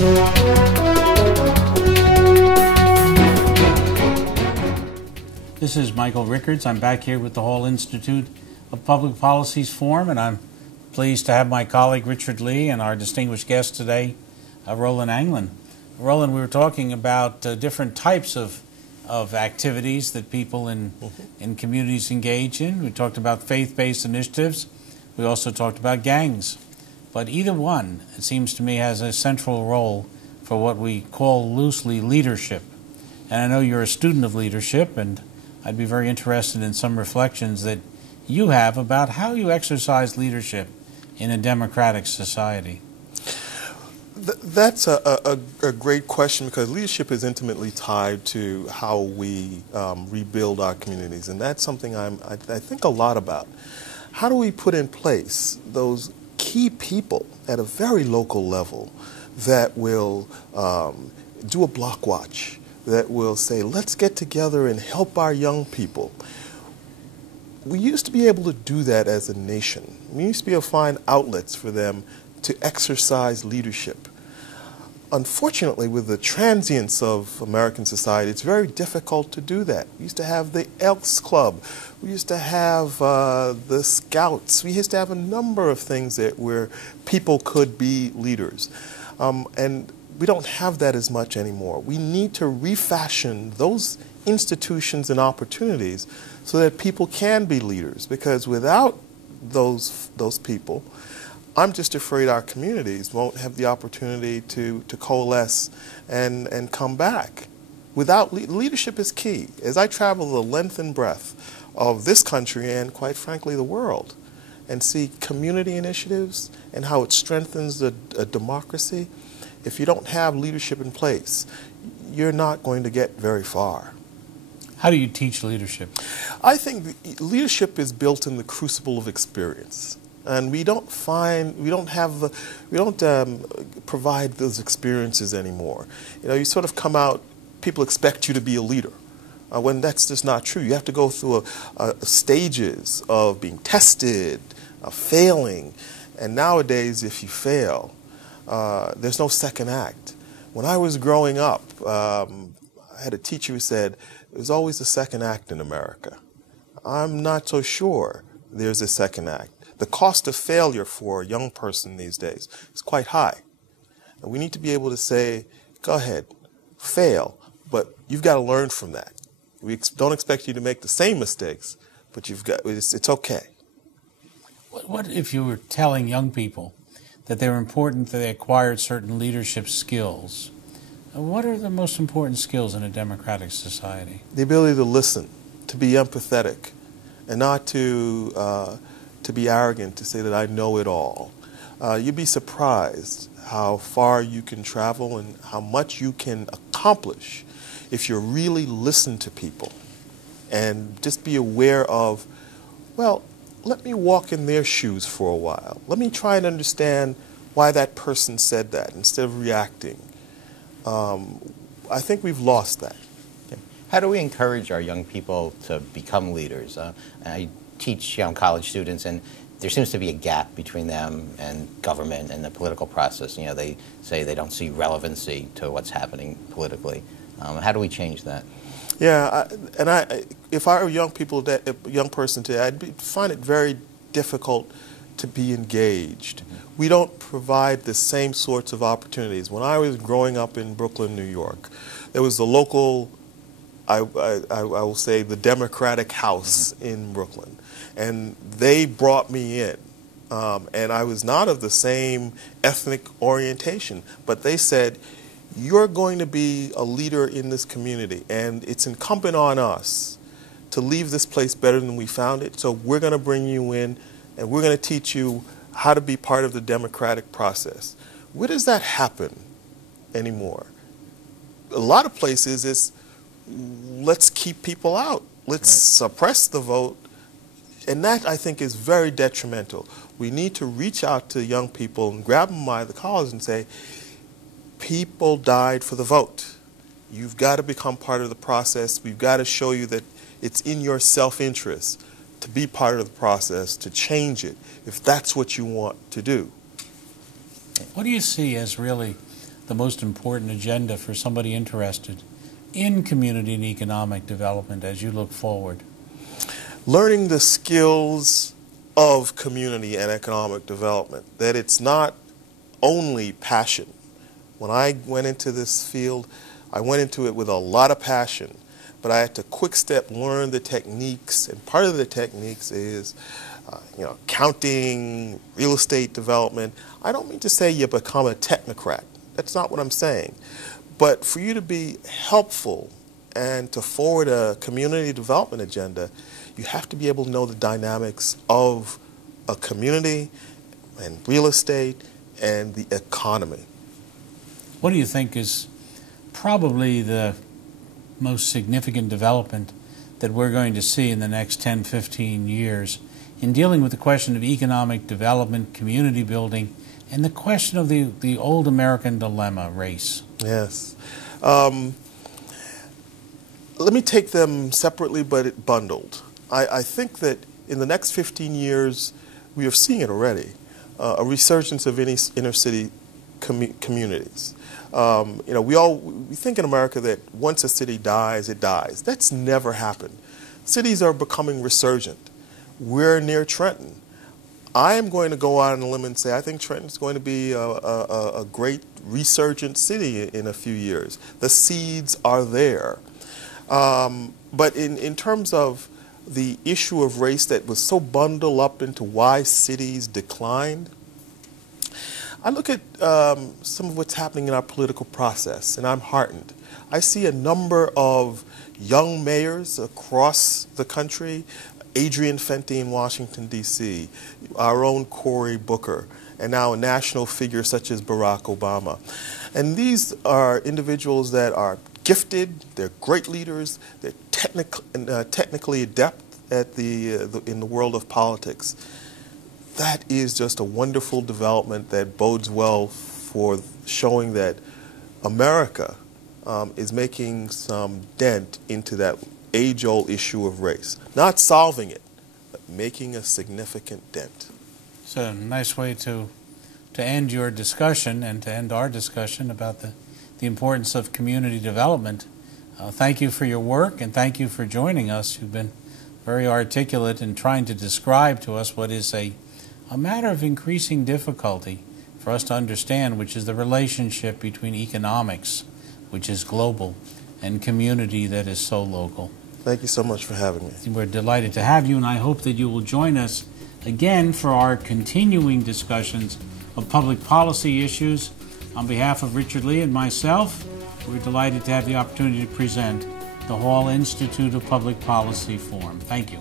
This is Michael Rickards. I'm back here with the Hall Institute of Public Policy's Forum, and I'm pleased to have my colleague Richard Lee and our distinguished guest today, Roland Anglin. Roland, we were talking about different types of activities that people in communities engage in. We talked about faith-based initiatives. We also talked about gangs. But either one, it seems to me, has a central role for what we call loosely leadership. And I know you're a student of leadership, and I'd be very interested in some reflections that you have about how you exercise leadership in a democratic society. That's a great question, because leadership is intimately tied to how we rebuild our communities, and that's something I think a lot about. How do we put in place those key people at a very local level that will do a block watch, that will say, let's get together and help our young people? We used to be able to do that as a nation. We used to be able to find outlets for them to exercise leadership. Unfortunately, with the transience of American society, it's very difficult to do that. We used to have the Elks Club. We used to have the Scouts. We used to have a number of things where people could be leaders. And we don't have that as much anymore. We need to refashion those institutions and opportunities so that people can be leaders, because without those people, I'm just afraid our communities won't have the opportunity to coalesce and come back. Without leadership is key. As I travel the length and breadth of this country and, quite frankly, the world, and see community initiatives and how it strengthens a democracy, if you don't have leadership in place, you're not going to get very far. How do you teach leadership? I think leadership is built in the crucible of experience. And we don't provide those experiences anymore. You know, you sort of come out, people expect you to be a leader, when that's just not true. You have to go through stages of being tested, failing, and nowadays, if you fail, there's no second act. When I was growing up, I had a teacher who said, there's always a second act in America. I'm not so sure there's a second act. The cost of failure for a young person these days is quite high. And we need to be able to say, go ahead, fail, but you've got to learn from that. We don't expect you to make the same mistakes, but it's okay. What if you were telling young people that they're important, that they acquired certain leadership skills? What are the most important skills in a democratic society? The ability to listen, to be empathetic, and not to be arrogant, to say that I know it all. You'd be surprised how far you can travel and how much you can accomplish if you really listen to people and just be aware of, well, let me walk in their shoes for a while. Let me try and understand why that person said that instead of reacting. I think we've lost that. How do we encourage our young people to become leaders? I teach young college students, and there seems to be a gap between them and government and the political process. You know, they say they don't see relevancy to what's happening politically. How do we change that? Yeah, if I were a young person today, I'd find it very difficult to be engaged. We don't provide the same sorts of opportunities. When I was growing up in Brooklyn, New York, there was the local, I will say, the Democratic House in Brooklyn. And they brought me in. And I was not of the same ethnic orientation, but they said, you're going to be a leader in this community, and it's incumbent on us to leave this place better than we found it, so we're going to bring you in, and we're going to teach you how to be part of the democratic process. Where does that happen anymore? A lot of places it's, let's keep people out. Let's suppress the vote. And that, I think, is very detrimental. We need to reach out to young people and grab them by the collars and say, people died for the vote. You've got to become part of the process. We've got to show you that it's in your self-interest to be part of the process, to change it, if that's what you want to do. What do you see as really the most important agenda for somebody interested in community and economic development as you look forward? Learning the skills of community and economic development, that it's not only passion. When I went into this field, I went into it with a lot of passion, but I had to quick step learn the techniques, and part of the techniques is accounting, real estate development. I don't mean to say you become a technocrat. That's not what I'm saying. But for you to be helpful and to forward a community development agenda, you have to be able to know the dynamics of a community and real estate and the economy. What do you think is probably the most significant development that we're going to see in the next 10, 15 years in dealing with the question of economic development, community building, and the question of the old American dilemma, race? Yes. Let me take them separately but bundled. I think that in the next 15 years, we are seeing it already, a resurgence of inner city communities. We think in America that once a city dies, it dies. That's never happened. Cities are becoming resurgent. We're near Trenton. I am going to go out on a limb and say I think Trenton's going to be a great resurgent city in a few years. The seeds are there. But in terms of the issue of race that was so bundled up into why cities declined, I look at some of what's happening in our political process, and I'm heartened. I see a number of young mayors across the country, Adrian Fenty in Washington, D.C., our own Cory Booker, and now a national figure such as Barack Obama. And these are individuals that are gifted, they're great leaders, they're technically adept at in the world of politics. That is just a wonderful development that bodes well for showing that America is making some dent into that age-old issue of race. Not solving it, but making a significant dent. It's a nice way to end your discussion and to end our discussion about the importance of community development. Thank you for your work, and thank you for joining us. You've been very articulate in trying to describe to us what is a matter of increasing difficulty for us to understand, which is the relationship between economics, which is global, and community that is so local. Thank you so much for having me. We're delighted to have you, and I hope that you will join us again for our continuing discussions of public policy issues. On behalf of Richard Lee and myself, we're delighted to have the opportunity to present the Hall Institute of Public Policy Forum. Thank you.